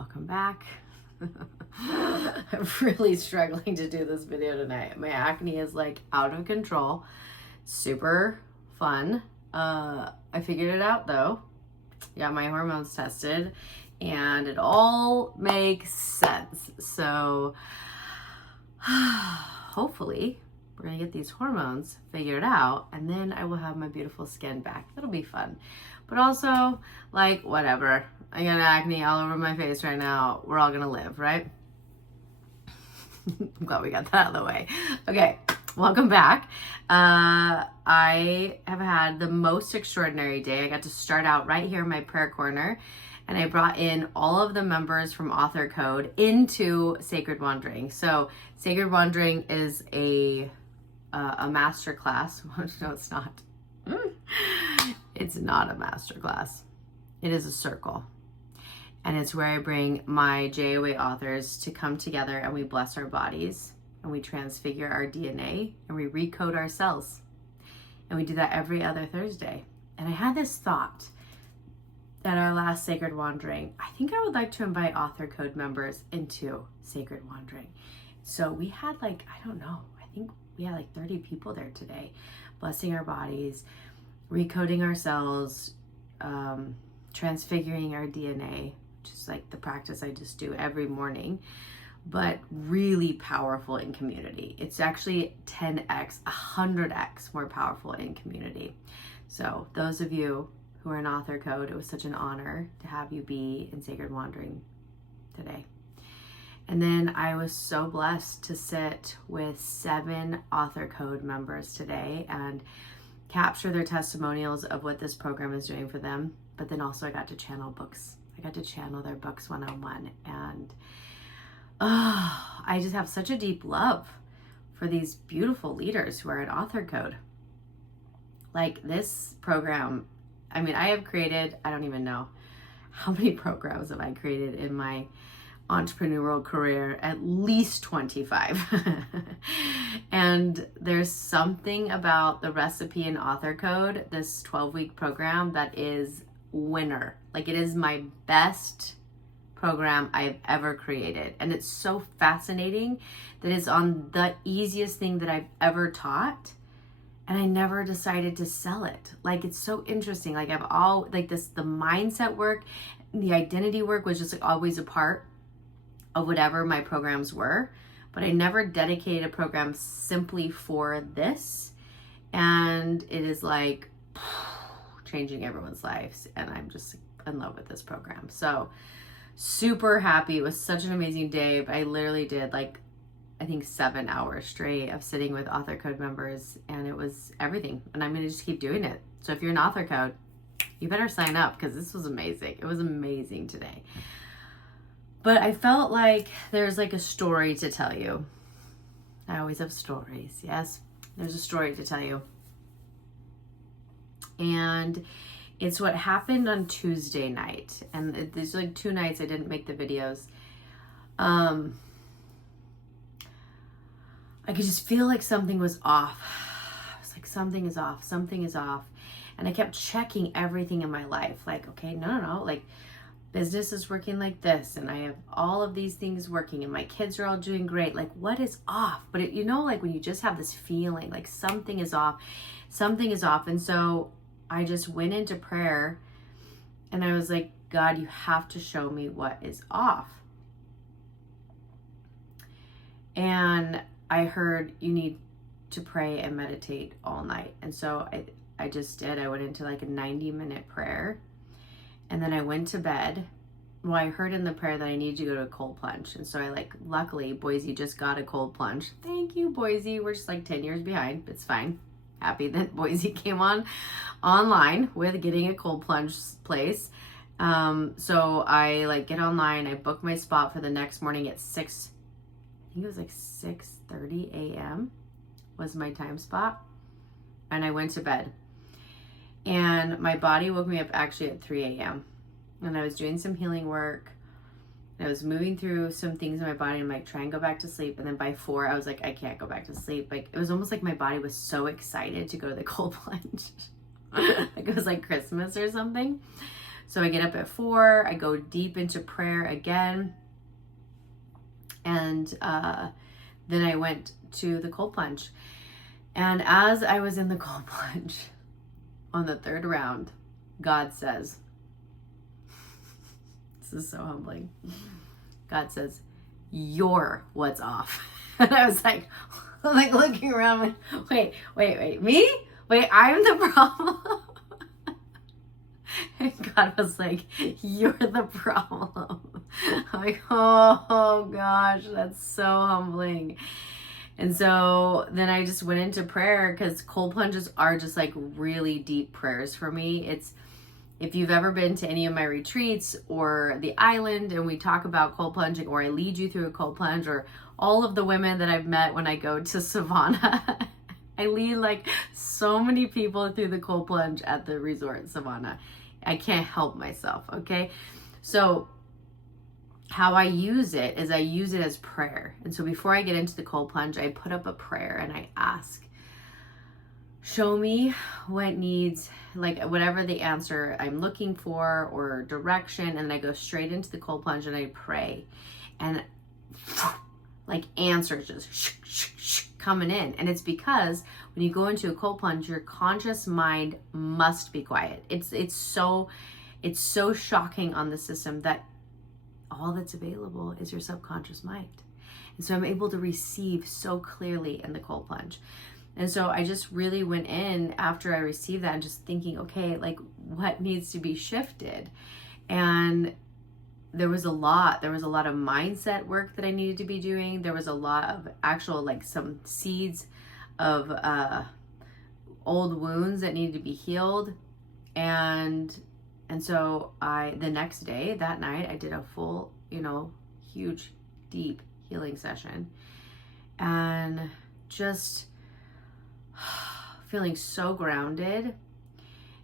welcome back. I'm really struggling to do this video tonight. My acne is like out of control. Super fun. I figured it out though. Got my hormones tested and it all makes sense. So hopefully we're gonna get these hormones figured out and then I will have my beautiful skin back. It'll be fun. But also, like, whatever. I got acne all over my face right now. We're all gonna live, right? I'm glad we got that out of the way. Okay, welcome back. I have had the most extraordinary day. I got to start out right here in my prayer corner, and I brought in all of the members from Author Code into Sacred Wandering. So Sacred Wandering is a master class. No, it's not. It's not a master class. It is a circle. And it's where I bring my JOA authors to come together and we bless our bodies and we transfigure our DNA and we recode our cells. And we do that every other Thursday. And I had this thought at our last Sacred Wandering. I think I would like to invite Author Code members into Sacred Wandering. So we had I don't know, I think we had 30 people there today, blessing our bodies, recoding our cells, transfiguring our DNA, which is the practice I just do every morning, but really powerful in community. It's actually 10x, 100x more powerful in community. So those of you who are in Author Code, it was such an honor to have you be in Sacred Wandering today. And then I was so blessed to sit with 7 Author Code members today and capture their testimonials of what this program is doing for them. But then also I got to channel books. I got to channel their books one-on-one. And I just have such a deep love for these beautiful leaders who are in Author Code. This program, I mean, I have created, I don't even know how many programs have I created in my entrepreneurial career, at least 25. And there's something about the recipe in Author Code, this 12-week program, that is winner. It is my best program I've ever created. And it's so fascinating that it's on the easiest thing that I've ever taught. And I never decided to sell it. It's so interesting. I've all, the mindset work, the identity work was just always a part of whatever my programs were, but I never dedicated a program simply for this. And it is changing everyone's lives. And I'm just in love with this program. So super happy. It was such an amazing day. But I literally did I think 7 hours straight of sitting with Author Code members, and it was everything. And I'm going to just keep doing it. So if you're in Author Code, you better sign up because this was amazing. It was amazing today. But I felt there's a story to tell you. I always have stories. Yes, there's a story to tell you. And it's what happened on Tuesday night. And there's 2 nights I didn't make the videos. I could just feel something was off. I was something is off, something is off. And I kept checking everything in my life. Okay, no. Business is working like this, and I have all of these things working, and my kids are all doing great. What is off? But when you just have this feeling something is off, something is off. And so I just went into prayer, and I was God, you have to show me what is off. And I heard you need to pray and meditate all night. And so I just did. I went into a 90-minute prayer. And then I went to bed. Well, I heard in the prayer that I needed to go to a cold plunge. And so I luckily, Boise just got a cold plunge. Thank you, Boise. We're just 10 years behind. It's fine. Happy that Boise came online with getting a cold plunge place. So I get online. I booked my spot for the next morning at 6. I think it was 6:30 a.m. was my time spot. And I went to bed. And my body woke me up actually at 3 a.m. And I was doing some healing work. And I was moving through some things in my body. I'm try and go back to sleep. And then by 4, I was I can't go back to sleep. It was almost my body was so excited to go to the cold plunge. It was Christmas or something. So I get up at 4, I go deep into prayer again. And then I went to the cold plunge. And as I was in the cold plunge on the 3rd round, God says, this is so humbling. God says, "You're what's off." And I was like looking around, like, wait, me? Wait, I'm the problem? And God was like, "You're the problem." I'm like, oh gosh, that's so humbling. And so then I just went into prayer, because cold plunges are just like really deep prayers for me. It's, if you've ever been to any of my retreats or the island and we talk about cold plunging, or I lead you through a cold plunge, or all of the women that I've met when I go to Savannah, I lead like so many people through the cold plunge at the resort Savannah. I can't help myself, okay? So how I use it is I use it as prayer. And so before I get into the cold plunge, I put up a prayer and I ask, show me what needs, like whatever the answer I'm looking for or direction. And then I go straight into the cold plunge and I pray. And like answers just coming in. And it's because when you go into a cold plunge, your conscious mind must be quiet. It's so shocking on the system that all that's available is your subconscious mind. And so I'm able to receive so clearly in the cold plunge. And so I just really went in after I received that and just thinking, okay, like what needs to be shifted? And there was a lot of mindset work that I needed to be doing. There was a lot of actual, like some seeds of old wounds that needed to be healed. And so the next day, that night, I did a full, huge, deep healing session, and just feeling so grounded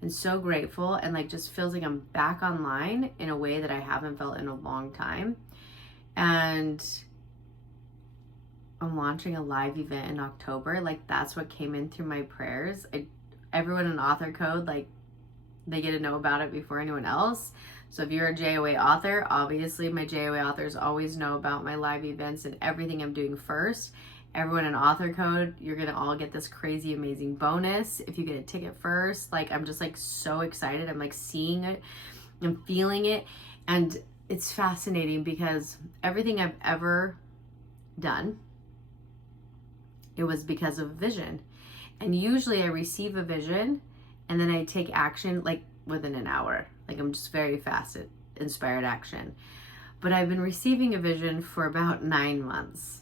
and so grateful, and like just feels like I'm back online in a way that I haven't felt in a long time. And I'm launching a live event in October. Like that's what came in through my prayers. Everyone in Author Code, like they get to know about it before anyone else. So if you're a JOA author, obviously my JOA authors always know about my live events and everything I'm doing first. Everyone in Author Code, you're going to all get this crazy, amazing bonus if you get a ticket first. Like, I'm just like so excited. I'm like seeing it and feeling it. And it's fascinating because everything I've ever done, it was because of vision. And usually I receive a vision and then I take action like within an hour. Like I'm just very fast at inspired action. But I've been receiving a vision for about 9 months.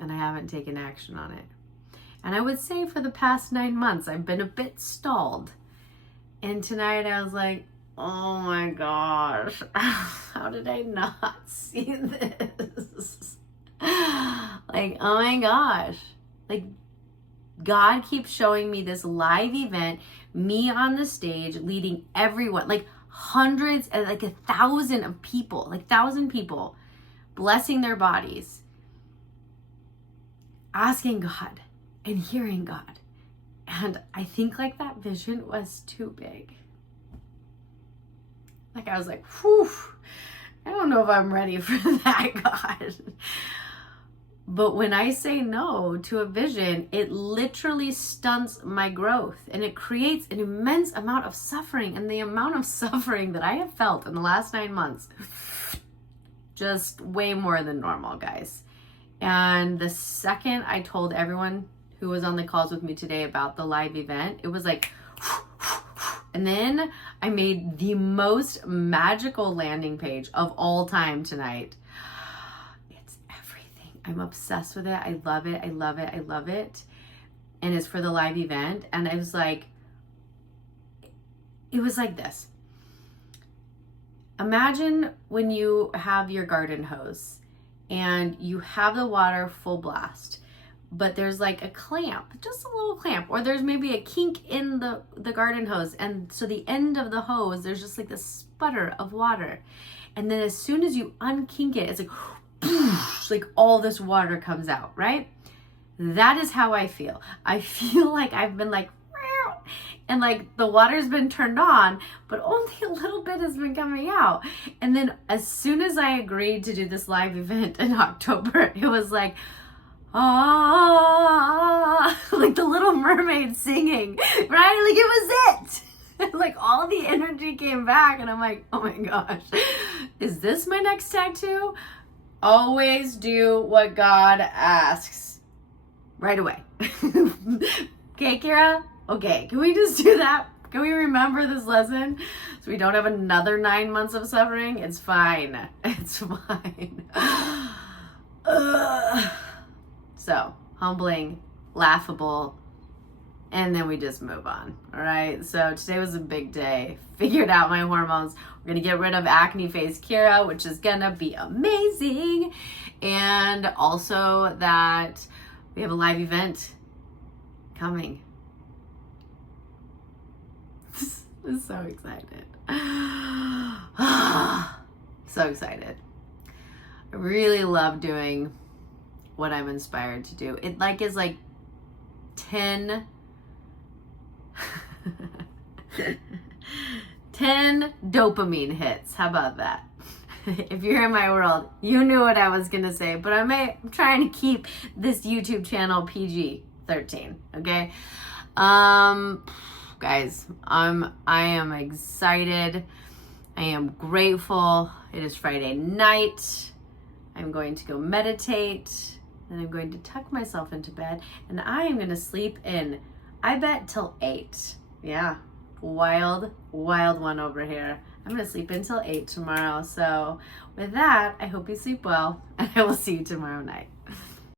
And I haven't taken action on it. And I would say for the past 9 months, I've been a bit stalled. And tonight I was like, oh my gosh, how did I not see this? Like, oh my gosh. Like, God keeps showing me this live event, me on the stage, leading everyone, like hundreds and like 1,000 of people, like 1,000 people, blessing their bodies, asking God and hearing God. And I think like that vision was too big. Like I was like, whew, I don't know if I'm ready for that, God. But when I say no to a vision, it literally stunts my growth and it creates an immense amount of suffering. And the amount of suffering that I have felt in the last 9 months, just way more than normal, guys. And the second I told everyone who was on the calls with me today about the live event, it was like, and then I made the most magical landing page of all time tonight. It's everything. I'm obsessed with it. I love it. I love it. I love it. And it's for the live event. And it was like this. Imagine when you have your garden hose and you have the water full blast, but there's like a clamp, just a little clamp, or there's maybe a kink in the garden hose. And so the end of the hose, there's just like this sputter of water. And then as soon as you unkink it, it's like, poof, like all this water comes out, right? That is how I feel. I feel like I've been like, and like the water's been turned on, but only a little bit has been coming out. And then as soon as I agreed to do this live event in October, it was like, ah, like the Little Mermaid singing, right? Like it was it. Like all the energy came back, and I'm like, oh my gosh, is this my next tattoo? Always do what God asks right away. Okay, Kira? Okay, can we just do that? Can we remember this lesson so we don't have another 9 months of suffering? It's fine. It's fine. So, humbling, laughable, and then we just move on. All right, so today was a big day. Figured out my hormones. We're gonna get rid of acne face Kira, which is gonna be amazing. And also that we have a live event coming. I'm so excited. So excited. I really love doing what I'm inspired to do. It like is like 10 dopamine hits. How about that? If you're in my world, you knew what I was gonna say, but I'm trying to keep this YouTube channel PG-13, okay? Guys, I am excited. I am grateful. It is Friday night. I'm going to go meditate, and I'm going to tuck myself into bed, and I am going to sleep in, I bet, till 8. Yeah, wild one over here. I'm going to sleep until 8 tomorrow. So with that, I hope you sleep well, and I will see you tomorrow night.